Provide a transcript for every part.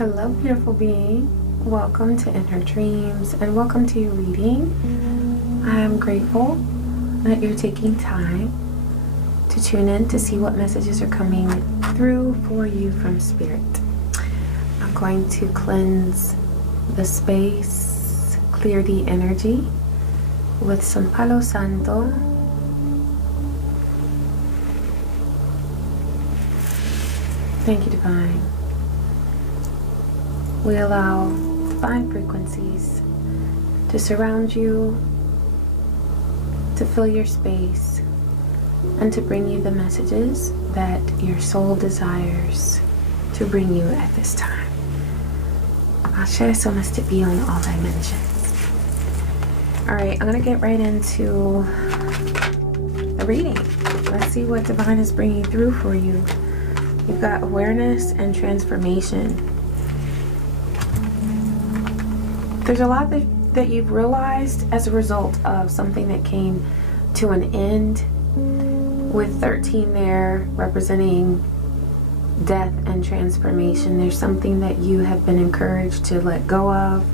Hello, beautiful being. Welcome to In Her Dreams and welcome to your reading. I am grateful that you're taking time to tune in to see what messages are coming through for you from Spirit. I'm going to cleanse the space, clear the energy with some Palo Santo. Thank you, Divine. We allow divine frequencies to surround you, to fill your space, and to bring you the messages that your soul desires to bring you at this time. Ashe, so must it be on all dimensions. Alright, I'm going to get right into the reading. Let's see what Divine is bringing through for you. You've got awareness and transformation. There's a lot that you've realized as a result of something that came to an end, with 13 there representing death and transformation. There's something that you have been encouraged to let go of,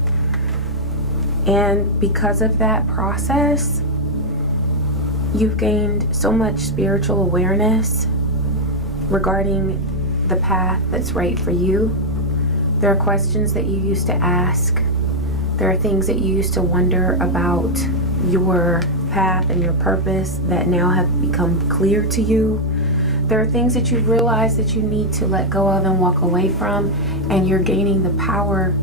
and because of that process, you've gained so much spiritual awareness regarding the path that's right for you. There are questions that you used to ask. There are things that you used to wonder about your path and your purpose that now have become clear to you. There are things that you've realized that you need to let go of and walk away from, and you're gaining the power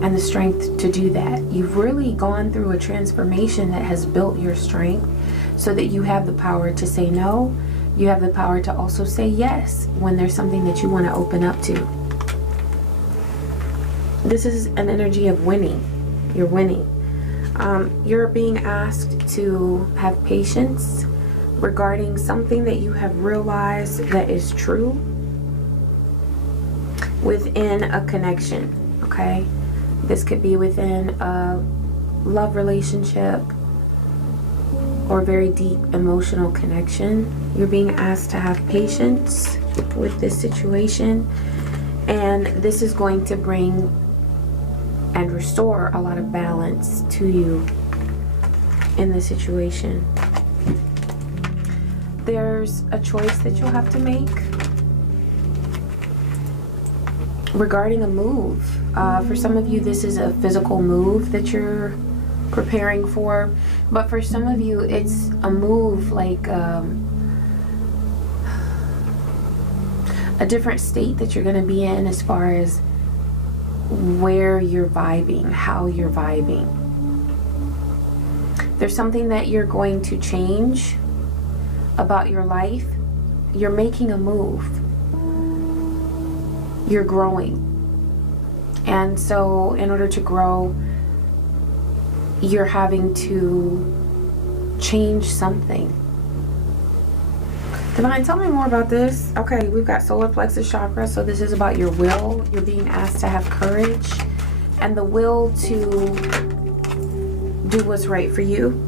and the strength to do that. You've really gone through a transformation that has built your strength so that you have the power to say no. You have the power to also say yes when there's something that you want to open up to. This is an energy of winning. You're winning. You're being asked to have patience regarding something that you have realized that is true within a connection, okay? This could be within a love relationship or very deep emotional connection. You're being asked to have patience with this situation, and this is going to bring and restore a lot of balance to you in this situation. There's a choice that you'll have to make regarding a move. For some of you, this is a physical move that you're preparing for, but for some of you, it's a move like a different state that you're going to be in as far as where you're vibing, how you're vibing. There's something that you're going to change about your life. You're making a move. You're growing. And so in order to grow, you're having to change something. Divine, tell me more about this. Okay, we've got solar plexus chakra, so this is about your will. You're being asked to have courage and the will to do what's right for you.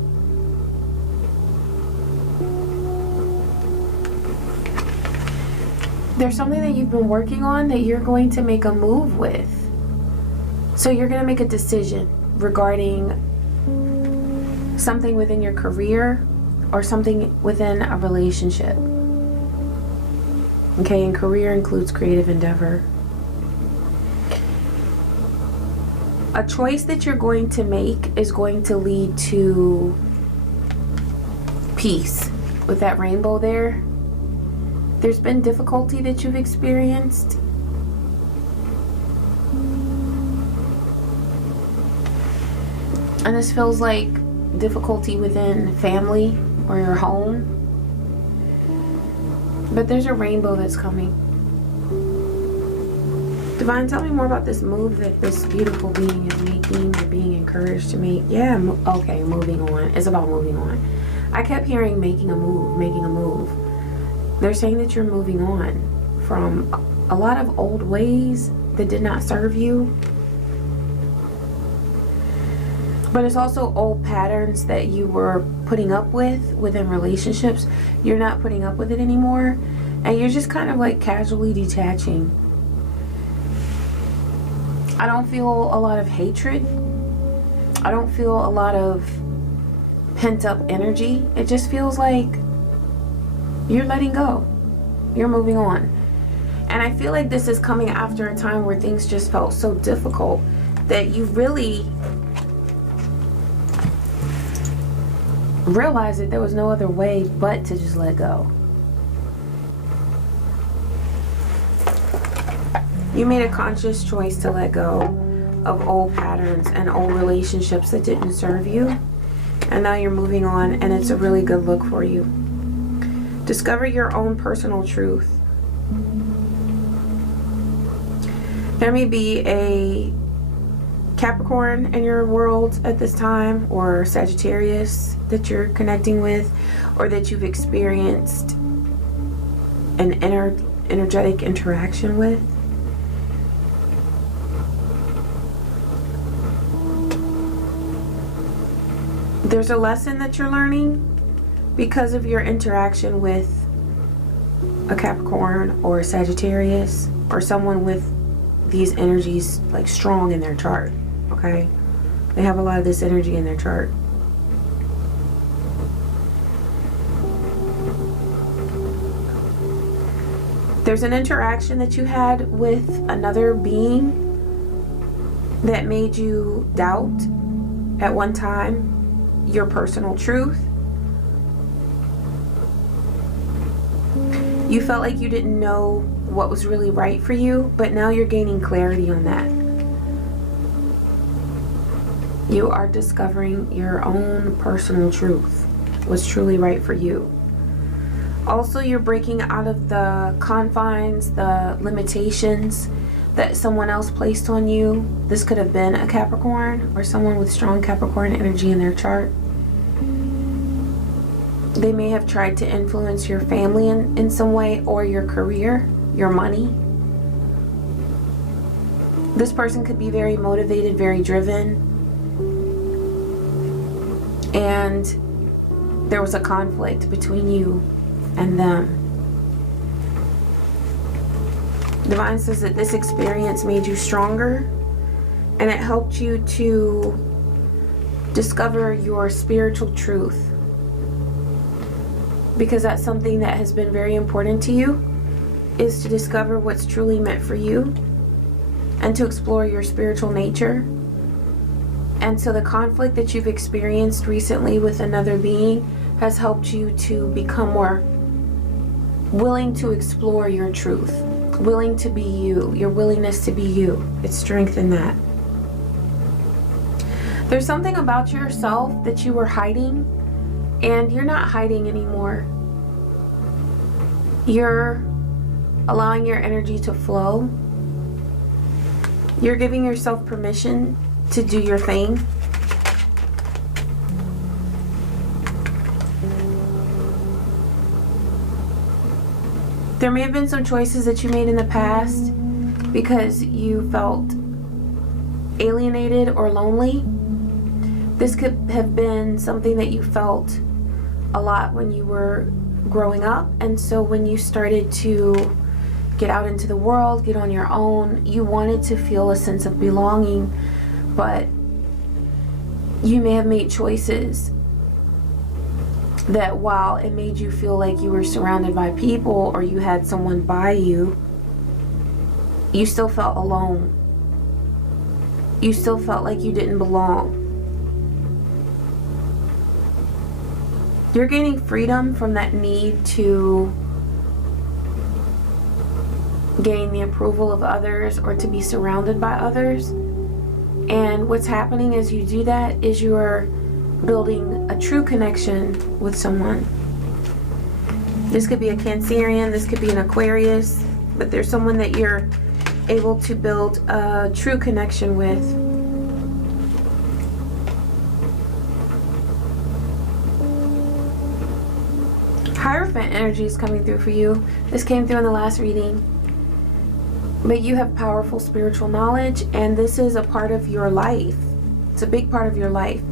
There's something that you've been working on that you're going to make a move with. So you're going to make a decision regarding something within your career or something within a relationship. Okay, and career includes creative endeavor. A choice that you're going to make is going to lead to peace. With that rainbow there, there's been difficulty that you've experienced. And this feels like difficulty within family or your home. But there's a rainbow that's coming. Divine, tell me more about this move that this beautiful being is making or being encouraged to make. Yeah, okay, moving on. It's about moving on. I kept hearing making a move, making a move. They're saying that you're moving on from a lot of old ways that did not serve you. But it's also old patterns that you were putting up with within relationships. You're not putting up with it anymore. And you're just kind of like casually detaching. I don't feel a lot of hatred. I don't feel a lot of pent up energy. It just feels like you're letting go. You're moving on. And I feel like this is coming after a time where things just felt so difficult that you really realized that there was no other way but to just let go. You made a conscious choice to let go of old patterns and old relationships that didn't serve you. And now you're moving on, and it's a really good look for you. Discover your own personal truth. There may be a Capricorn in your world at this time, or Sagittarius that you're connecting with, or that you've experienced an energetic interaction with. There's a lesson that you're learning because of your interaction with a Capricorn or a Sagittarius or someone with these energies like strong in their chart, okay? They have a lot of this energy in their chart. There's an interaction that you had with another being that made you doubt at one time your personal truth. You felt like you didn't know what was really right for you, but now you're gaining clarity on that. You are discovering your own personal truth, what's truly right for you. Also, you're breaking out of the confines, the limitations that someone else placed on you. This could have been a Capricorn or someone with strong Capricorn energy in their chart. They may have tried to influence your family in some way, or your career, your money. This person could be very motivated, very driven, and there was a conflict between you and them. Divine says that this experience made you stronger, and it helped you to discover your spiritual truth, because that's something that has been very important to you, is to discover what's truly meant for you and to explore your spiritual nature. And so the conflict that you've experienced recently with another being has helped you to become more willing to explore your truth, willing to be you, your willingness to be you. It's strength in that. There's something about yourself that you were hiding, and you're not hiding anymore. You're allowing your energy to flow. You're giving yourself permission to do your thing. There may have been some choices that you made in the past because you felt alienated or lonely. This could have been something that you felt a lot when you were growing up, and so when you started to get out into the world, get on your own, you wanted to feel a sense of belonging, but you may have made choices that, while it made you feel like you were surrounded by people or you had someone by you, you still felt alone. You still felt like you didn't belong. You're gaining freedom from that need to gain the approval of others or to be surrounded by others. And what's happening as you do that is you are building a true connection with someone. This could be a Cancerian, this could be an Aquarius, but there's someone that you're able to build a true connection with. Hierophant energy is coming through for you. This came through in the last reading. But you have powerful spiritual knowledge, and this is a part of your life. It's a big part of your life,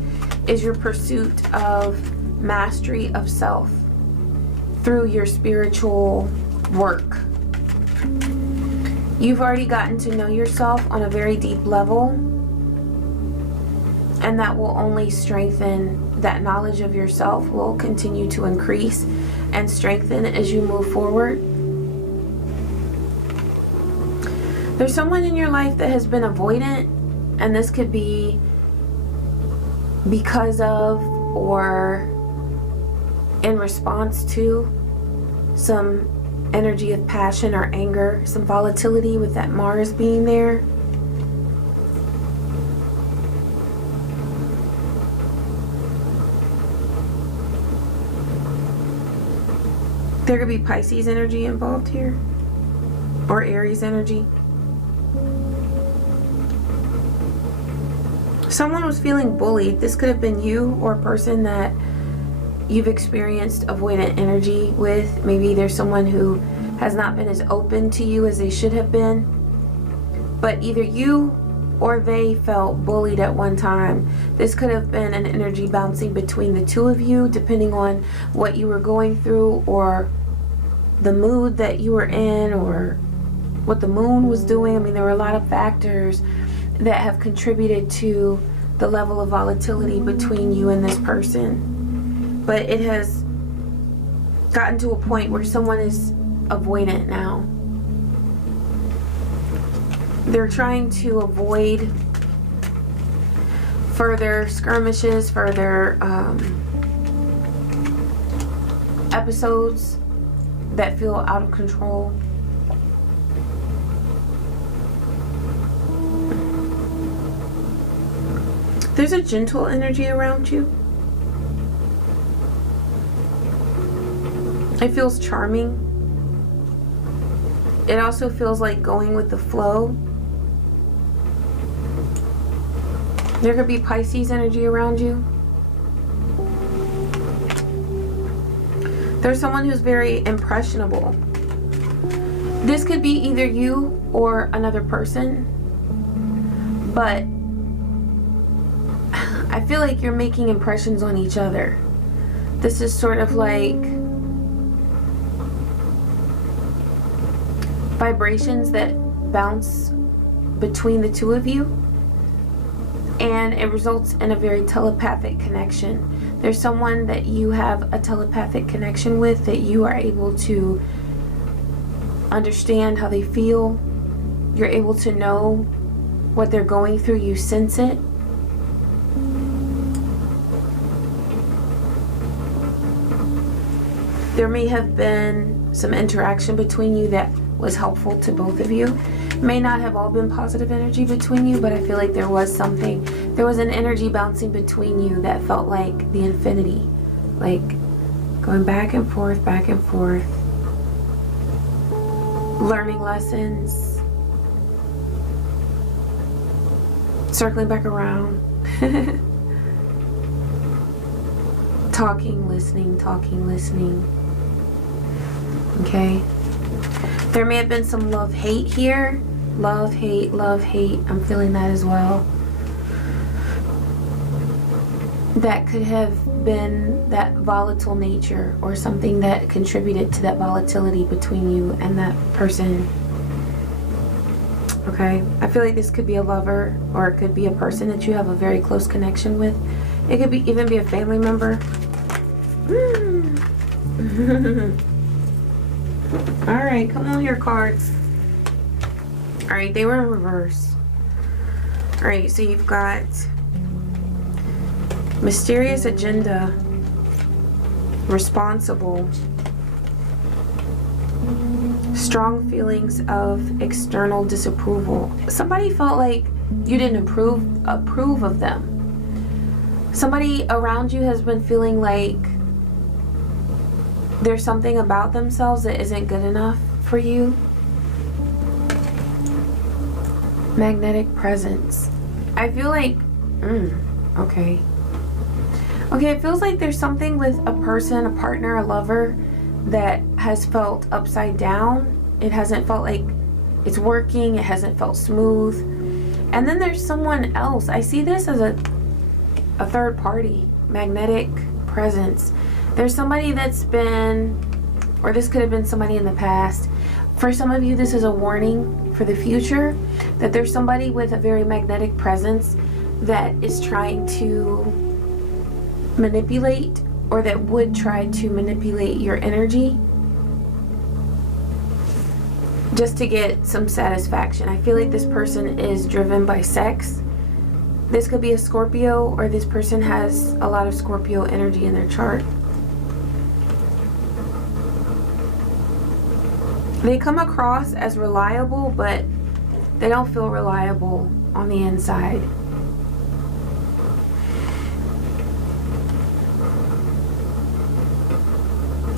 is your pursuit of mastery of self through your spiritual work. You've already gotten to know yourself on a very deep level, and that will only strengthen. That knowledge of yourself will continue to increase and strengthen as you move forward. There's someone in your life that has been avoidant, and this could be because of or in response to some energy of passion or anger, some volatility with that Mars being there. There could be Pisces energy involved here, or Aries energy. Someone was feeling bullied. This could have been you or a person that you've experienced avoidant energy with. Maybe there's someone who has not been as open to you as they should have been. But either you or they felt bullied at one time. This could have been an energy bouncing between the two of you, depending on what you were going through or the mood that you were in or what the moon was doing. I mean, there were a lot of factors that have contributed to the level of volatility between you and this person. But it has gotten to a point where someone is avoidant now. They're trying to avoid further skirmishes, further episodes that feel out of control. There's a gentle energy around you. It feels charming. It also feels like going with the flow. There could be Pisces energy around you. There's someone who's very impressionable. This could be either you or another person, but I feel like you're making impressions on each other. This is sort of like vibrations that bounce between the two of you, and it results in a very telepathic connection. There's someone that you have a telepathic connection with, that you are able to understand how they feel. You're able to know what they're going through. You sense it. There may have been some interaction between you that was helpful to both of you. It may not have all been positive energy between you, but I feel like there was something. There was an energy bouncing between you that felt like the infinity. Like going back and forth, learning lessons, circling back around, talking, listening. Okay. There may have been some love-hate here. Love-hate. I'm feeling that as well. That could have been that volatile nature or something that contributed to that volatility between you and that person. Okay. I feel like this could be a lover, or it could be a person that you have a very close connection with. It could be even be a family member. Alright, come on here, cards. Alright, they were in reverse. Alright, so you've got mysterious agenda, responsible, strong feelings of external disapproval. Somebody felt like you didn't approve of them. Somebody around you has been feeling like there's something about themselves that isn't good enough for you. Magnetic presence. I feel like, okay, it feels like there's something with a person, a partner, a lover that has felt upside down. It hasn't felt like it's working. It hasn't felt smooth. And then there's someone else. I see this as a third party, magnetic presence. There's somebody that's been, or this could have been somebody in the past. For some of you, this is a warning. for the future, that there's somebody with a very magnetic presence that is trying to manipulate, or that would try to manipulate your energy just to get some satisfaction. I feel like this person is driven by sex. This could be a Scorpio, or this person has a lot of Scorpio energy in their chart. They come across as reliable, but they don't feel reliable on the inside.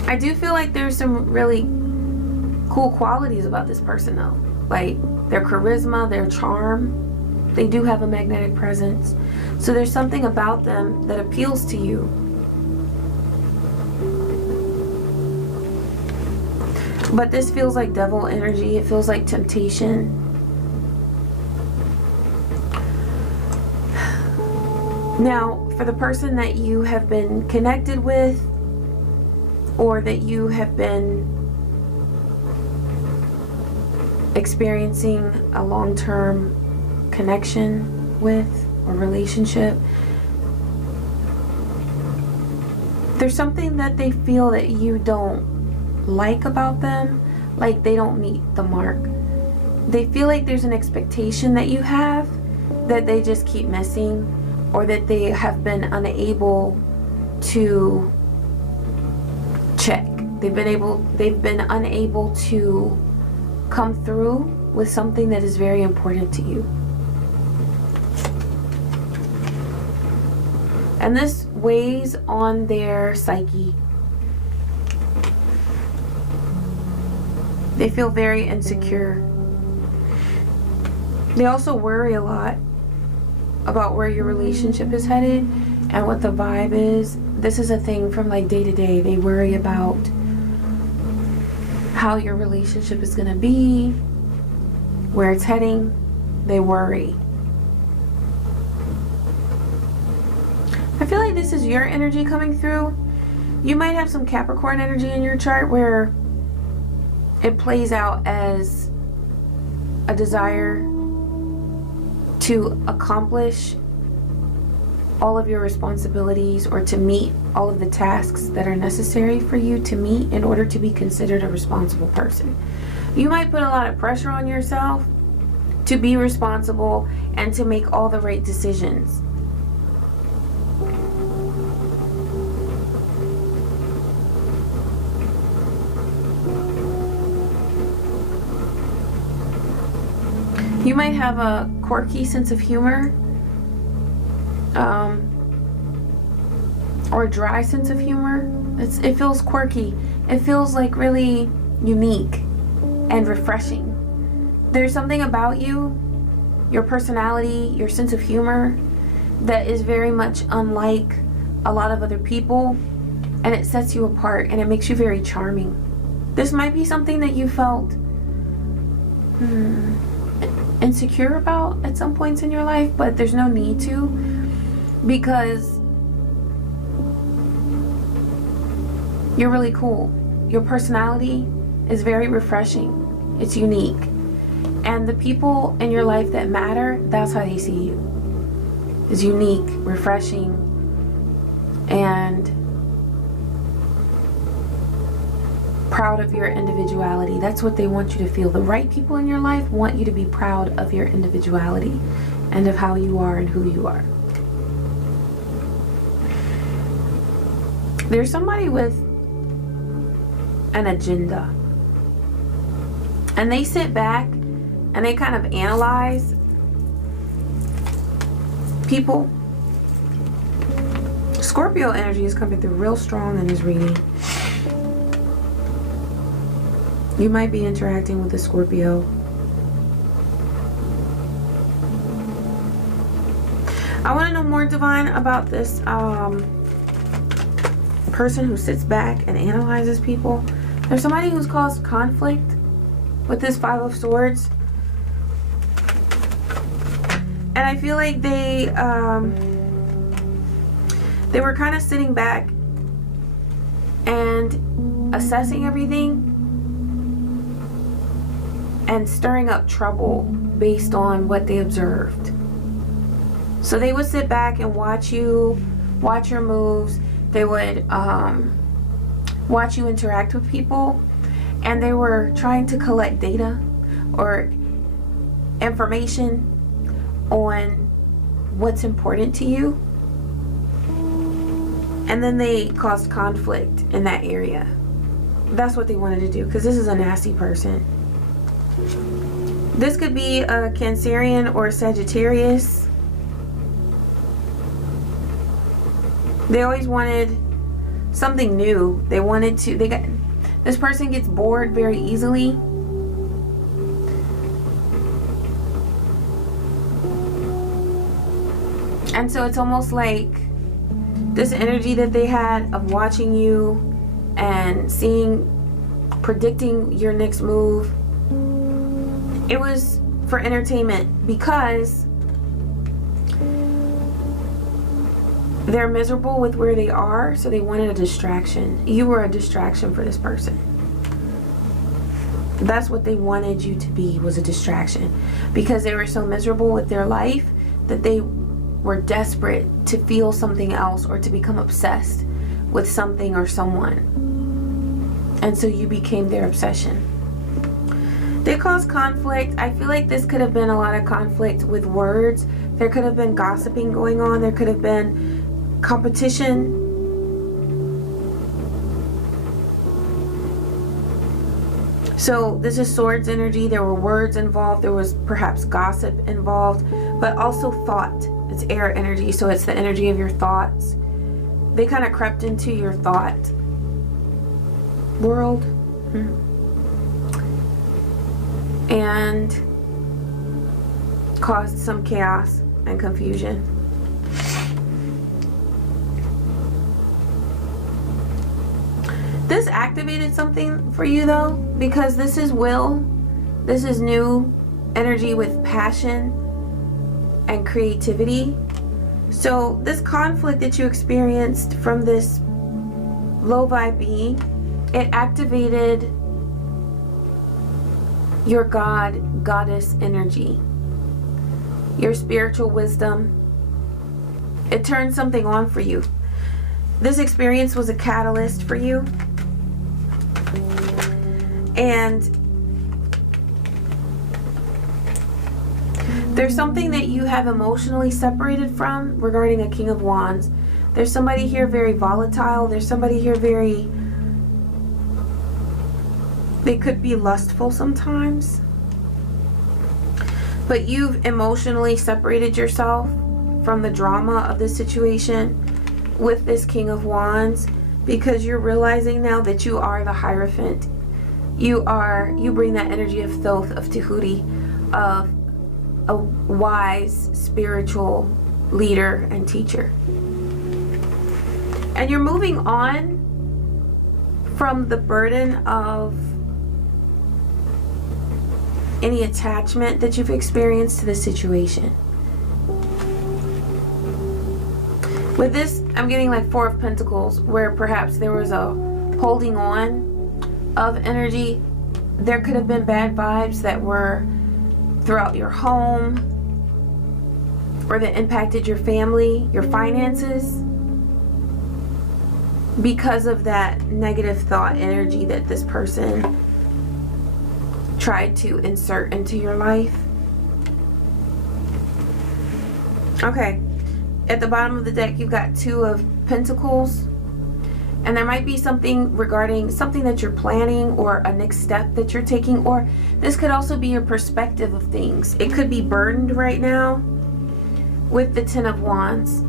I do feel like there's some really cool qualities about this person though. Like their charisma, their charm. They do have a magnetic presence. So there's something about them that appeals to you. But this feels like devil energy. It feels like temptation. Now, for the person that you have been connected with, or that you have been experiencing a long-term connection with or relationship, there's something that they feel that you don't like about them, like they don't meet the mark. They feel like there's an expectation that you have that they just keep missing, or that they have been unable to check. They've been unable to come through with something that is very important to you. And this weighs on their psyche. They feel very insecure. They also worry a lot about where your relationship is headed and what the vibe is. This is a thing from like day to day. They worry about how your relationship is going to be, where it's heading. They worry. I feel like this is your energy coming through. You might have some Capricorn energy in your chart where it plays out as a desire to accomplish all of your responsibilities, or to meet all of the tasks that are necessary for you to meet in order to be considered a responsible person. You might put a lot of pressure on yourself to be responsible and to make all the right decisions. You might have a quirky sense of humor, or a dry sense of humor. It feels quirky. It feels like really unique and refreshing. There's something about you, your personality, your sense of humor, that is very much unlike a lot of other people, and it sets you apart, and it makes you very charming. This might be something that you felt insecure about at some points in your life, but there's no need to, because you're really cool. Your personality is very refreshing. It's unique. And the people in your life that matter, that's how they see you. It's unique, refreshing, and proud of your individuality. That's what they want you to feel. The right people in your life want you to be proud of your individuality and of how you are and who you are. There's somebody with an agenda, and they sit back and they kind of analyze people. Scorpio energy is coming through real strong in this reading. You might be interacting with a Scorpio. I want to know more, Divine, about this person who sits back and analyzes people. There's somebody who's caused conflict with this Five of Swords. And I feel like they were kind of sitting back and assessing everything and stirring up trouble based on what they observed. So they would sit back and watch you, watch your moves. They would watch you interact with people, and they were trying to collect data or information on what's important to you. And then they caused conflict in that area. That's what they wanted to do, because this is a nasty person. This could be a Cancerian or a Sagittarius. They always wanted something new. They wanted to, this person gets bored very easily. And so it's almost like this energy that they had of watching you and seeing, predicting your next move. It was for entertainment because they're miserable with where they are, so they wanted a distraction. You were a distraction for this person. That's what they wanted you to be, was a distraction, because they were so miserable with their life that they were desperate to feel something else or to become obsessed with something or someone. And so you became their obsession. They caused conflict. I feel like this could have been a lot of conflict with words. There could have been gossiping going on. There could have been competition. So this is swords energy. There were words involved. There was perhaps gossip involved, but also thought. It's air energy, so it's the energy of your thoughts. They kind of crept into your thought world. And caused some chaos and confusion. This activated something for you though, because this is will. This is new energy with passion and creativity. So this conflict that you experienced from this low vibe being, it activated your goddess energy, your spiritual wisdom. It turned something on for you. This experience was a catalyst for you. And there's something that you have emotionally separated from regarding a King of Wands. There's somebody here very volatile. There's somebody here very, they could be lustful sometimes. But you've emotionally separated yourself from the drama of this situation with this King of Wands, because you're realizing now that you are the Hierophant. You bring that energy of Thoth, of Tahuti, of a wise spiritual leader and teacher. And you're moving on from the burden of any attachment that you've experienced to this situation. With this, I'm getting like Four of Pentacles, where perhaps there was a holding on of energy. There could have been bad vibes that were throughout your home, or that impacted your family, your finances, because of that negative thought energy that this person tried to insert into your life. Okay, at the bottom of the deck you've got Two of Pentacles, and there might be something regarding something that you're planning or a next step that you're taking, or this could also be your perspective of things. It could be burdened right now with the Ten of Wands.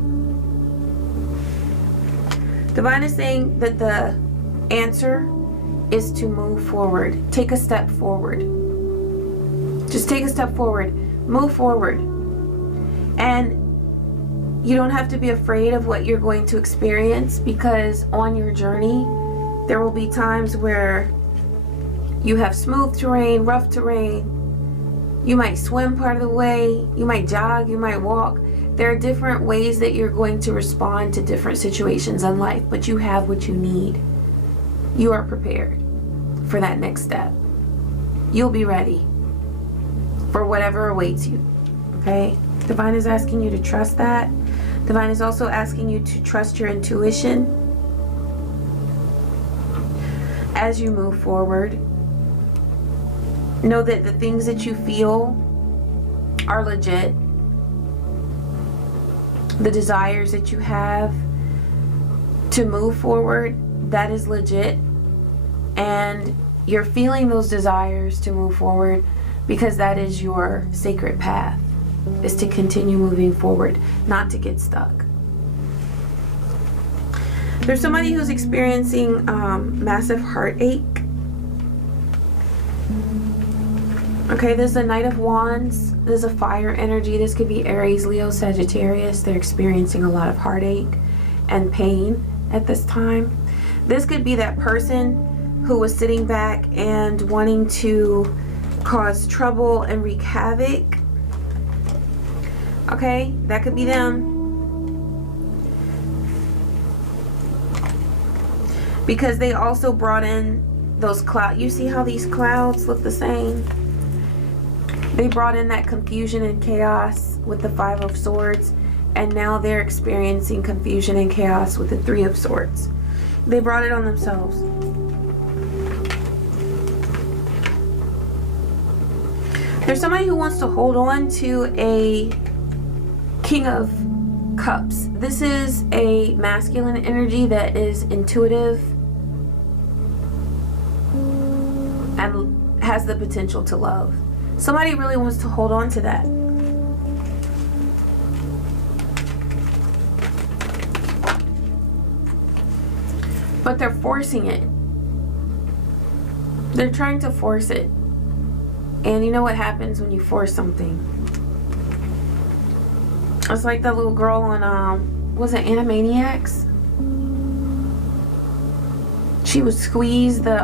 Divine is saying that the answer is to move forward. Take a step forward. Just take a step forward. Move forward. And you don't have to be afraid of what you're going to experience, because on your journey there will be times where you have smooth terrain, rough terrain. You might swim part of the way, you might jog, you might walk. There are different ways that you're going to respond to different situations in life, but you have what you need. You are prepared for that next step. You'll be ready. for whatever awaits you. Okay? Divine is asking you to trust that. Divine is also asking you to trust your intuition as you move forward. Know that the things that you feel are legit. The desires that you have to move forward, that is legit. And you're feeling those desires to move forward because that is your sacred path, is to continue moving forward, not to get stuck. There's somebody who's experiencing massive heartache. Okay, there's the Knight of Wands. There's a fire energy. This could be Aries, Leo, Sagittarius. They're experiencing a lot of heartache and pain at this time. This could be that person who was sitting back and wanting to cause trouble and wreak havoc. Okay, that could be them. Because they also brought in those clouds. You see how these clouds look the same? They brought in that confusion and chaos with the Five of Swords, and now they're experiencing confusion and chaos with the Three of Swords. They brought it on themselves. There's somebody who wants to hold on to a King of Cups. This is a masculine energy that is intuitive and has the potential to love. Somebody really wants to hold on to that. But they're forcing it. They're trying to force it. And you know what happens when you force something? It's like that little girl on, was it Animaniacs? She would squeeze the,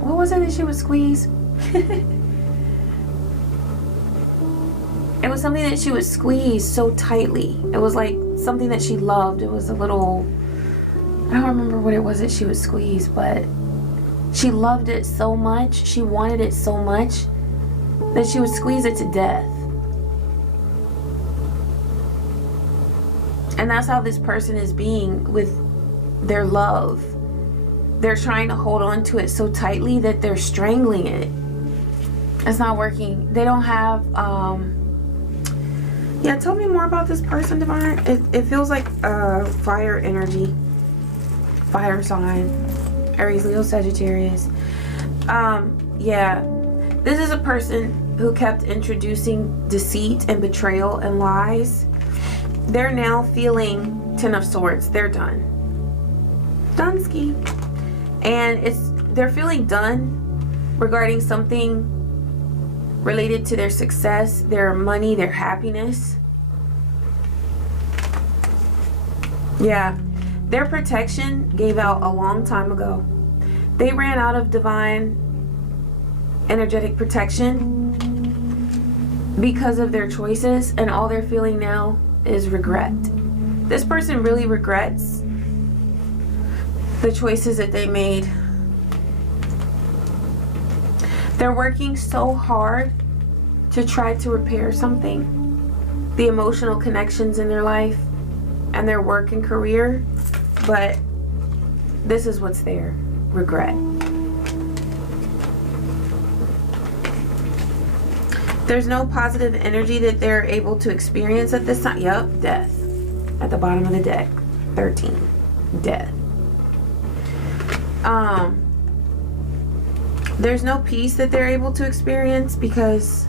what was it that she would squeeze? It was something that she would squeeze so tightly. It was like something that she loved. It was a little, I don't remember what it was that she would squeeze, but she loved it so much. She wanted it so much that she would squeeze it to death. And that's how this person is being with their love. They're trying to hold on to it so tightly that they're strangling it. It's not working. They don't have, yeah, tell me more about this person, Divine. It feels like fire energy. Fire sign. Aries, Leo, Sagittarius. Yeah. This is a person who kept introducing deceit and betrayal and lies. They're now feeling Ten of Swords. They're done. Dunsky. And they're feeling done regarding something related to their success, their money, their happiness. Yeah. Their protection gave out a long time ago. They ran out of divine energetic protection because of their choices, and all they're feeling now is regret. This person really regrets the choices that they made. They're working so hard to try to repair something, the emotional connections in their life and their work and career, but this is what's there: regret. There's no positive energy that they're able to experience at this time. Yep, death. At the bottom of the deck. 13. Death. There's no peace that they're able to experience because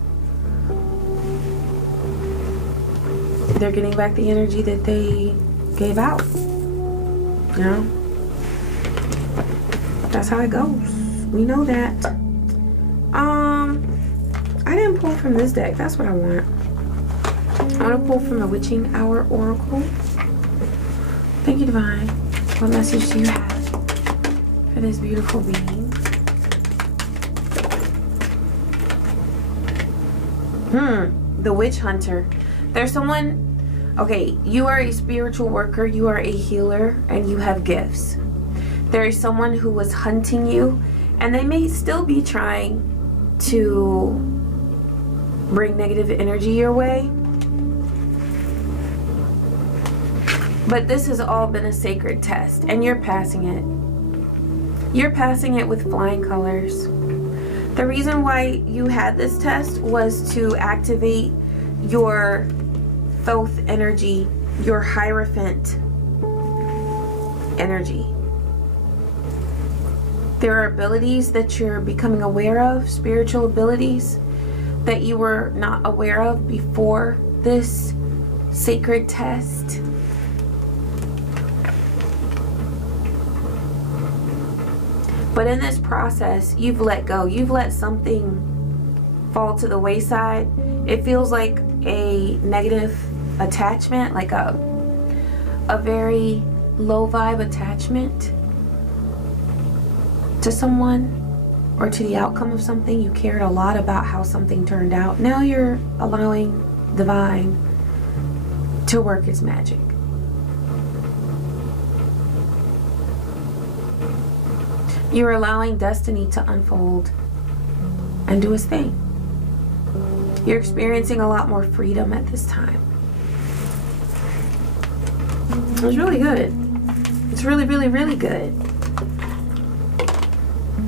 they're getting back the energy that they gave out. You know? That's how it goes. We know that. I didn't pull from this deck. That's what I want. I want to pull from the Witching Hour Oracle. Thank you, Divine. What message do you have for this beautiful being? The Witch Hunter. There's someone, okay, you are a spiritual worker, you are a healer, and you have gifts. There is someone who was hunting you, and they may still be trying to bring negative energy your way. But this has all been a sacred test, and you're passing it. You're passing it with flying colors. The reason why you had this test was to activate your Thoth energy, your Hierophant energy. There are abilities that you're becoming aware of, spiritual abilities that you were not aware of before this sacred test. But in this process, you've let go. You've let something fall to the wayside. It feels like a negative attachment, like a very low vibe attachment to someone or to the outcome of something. You cared a lot about how something turned out. Now you're allowing divine to work its magic. You're allowing destiny to unfold and do its thing. You're experiencing a lot more freedom at this time. It's really good. It's really, really, really good.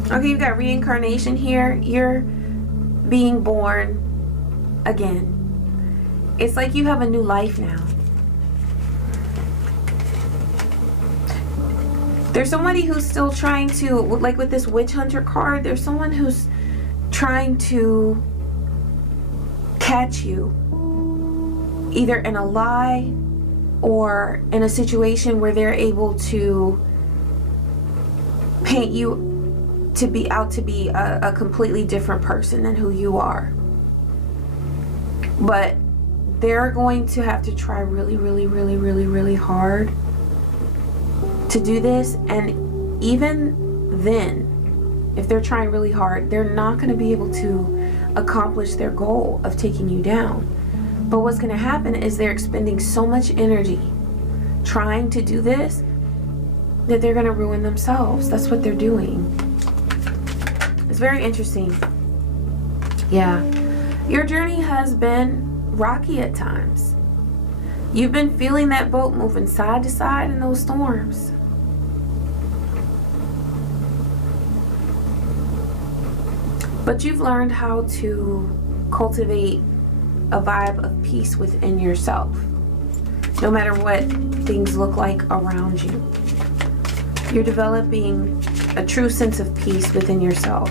Okay, you've got reincarnation here. You're being born again. It's like you have a new life now. There's somebody who's still trying to, like with this witch hunter card, there's someone who's trying to catch you either in a lie or in a situation where they're able to paint you to be out to be a completely different person than who you are. But they're going to have to try really, really, really, really, really hard to do this. And even then, if they're trying really hard, they're not going to be able to accomplish their goal of taking you down. But what's going to happen is they're expending so much energy trying to do this that they're going to ruin themselves. That's what they're doing. It's very interesting. Yeah. Your journey has been rocky at times. You've been feeling that boat moving side to side in those storms. But you've learned how to cultivate a vibe of peace within yourself, no matter what things look like around you. You're developing a true sense of peace within yourself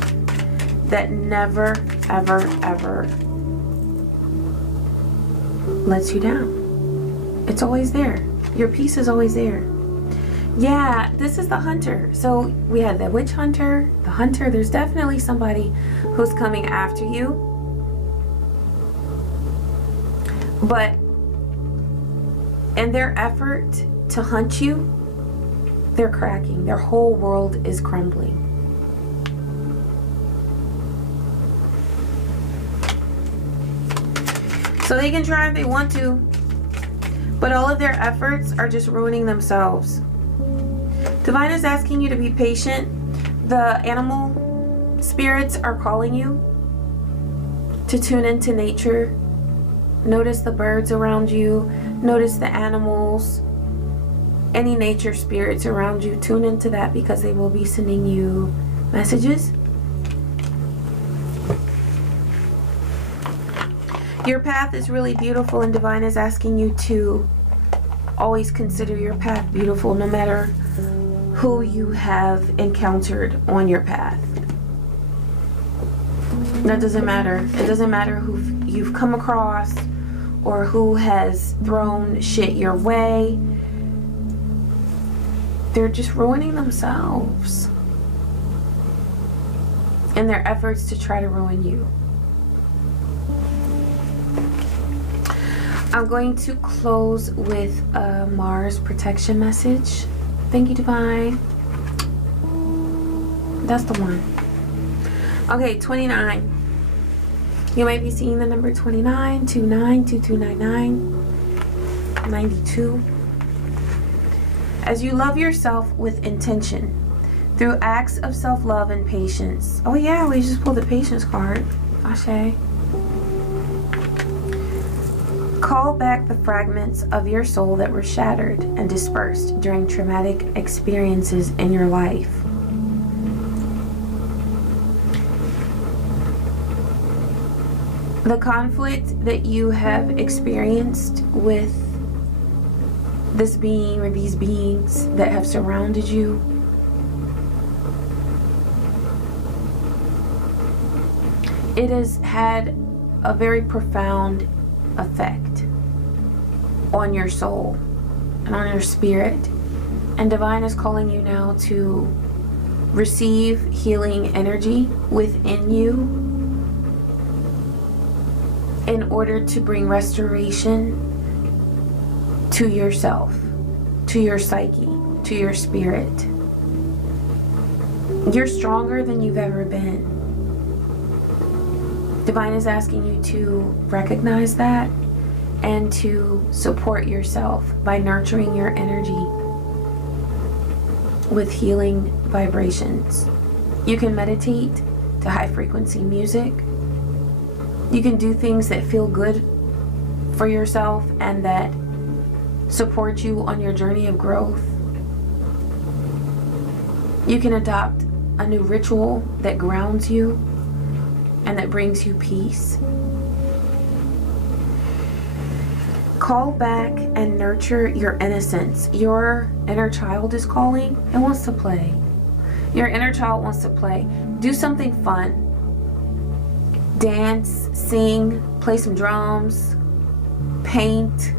that never, ever, ever lets you down. It's always there. Your peace is always there. Yeah, this is the hunter. So we had the witch hunter, the hunter. There's definitely somebody who's coming after you. But in their effort to hunt you, they're cracking. Their whole world is crumbling. So they can try if they want to, but all of their efforts are just ruining themselves. Divine is asking you to be patient. The animal spirits are calling you to tune into nature. Notice the birds around you. Notice the animals. Any nature spirits around you. Tune into that because they will be sending you messages. Your path is really beautiful, and Divine is asking you to always consider your path beautiful no matter who you have encountered on your path. That doesn't matter. It doesn't matter who you've come across or who has thrown shit your way. They're just ruining themselves in their efforts to try to ruin you. I'm going to close with a Mars protection message. Thank you, Divine. That's the one. Okay, 29. You might be seeing the number 29, 29, 2299, 92. As you love yourself with intention, through acts of self-love and patience. Oh yeah, we just pulled the patience card. Ashe. Call back the fragments of your soul that were shattered and dispersed during traumatic experiences in your life. The conflict that you have experienced with this being or these beings that have surrounded you, it has had a very profound effect on your soul and on your spirit. And Divine is calling you now to receive healing energy within you in order to bring restoration to yourself, to your psyche, to your spirit. You're stronger than you've ever been. Divine is asking you to recognize that and to support yourself by nurturing your energy with healing vibrations. You can meditate to high frequency music. You can do things that feel good for yourself and that support you on your journey of growth. You can adopt a new ritual that grounds you and that brings you peace. Call back and nurture your innocence. Your inner child is calling and wants to play. Your inner child wants to play. Do something fun. Dance, sing, play some drums, paint.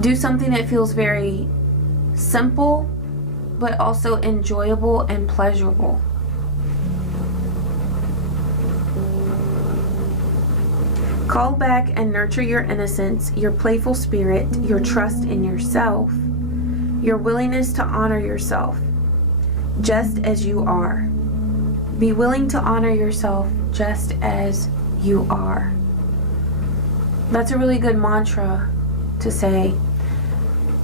Do something that feels very simple, but also enjoyable and pleasurable. Call back and nurture your innocence, your playful spirit, your trust in yourself, your willingness to honor yourself just as you are. Be willing to honor yourself just as you are. That's a really good mantra to say.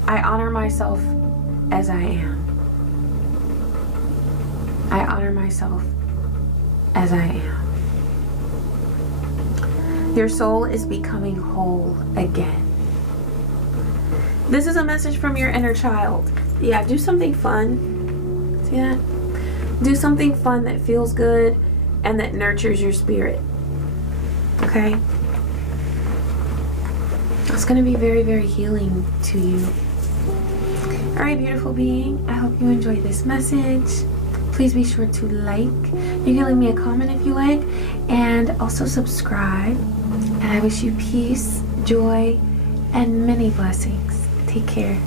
I honor myself as I am. I honor myself as I am. Your soul is becoming whole again. This is a message from your inner child. Yeah, do something fun. See that? Do something fun that feels good and that nurtures your spirit. Okay? It's going to be very, very healing to you. Alright, beautiful being. I hope you enjoyed this message. Please be sure to like. You can leave me a comment if you like. And also subscribe. And I wish you peace, joy, and many blessings. Take care.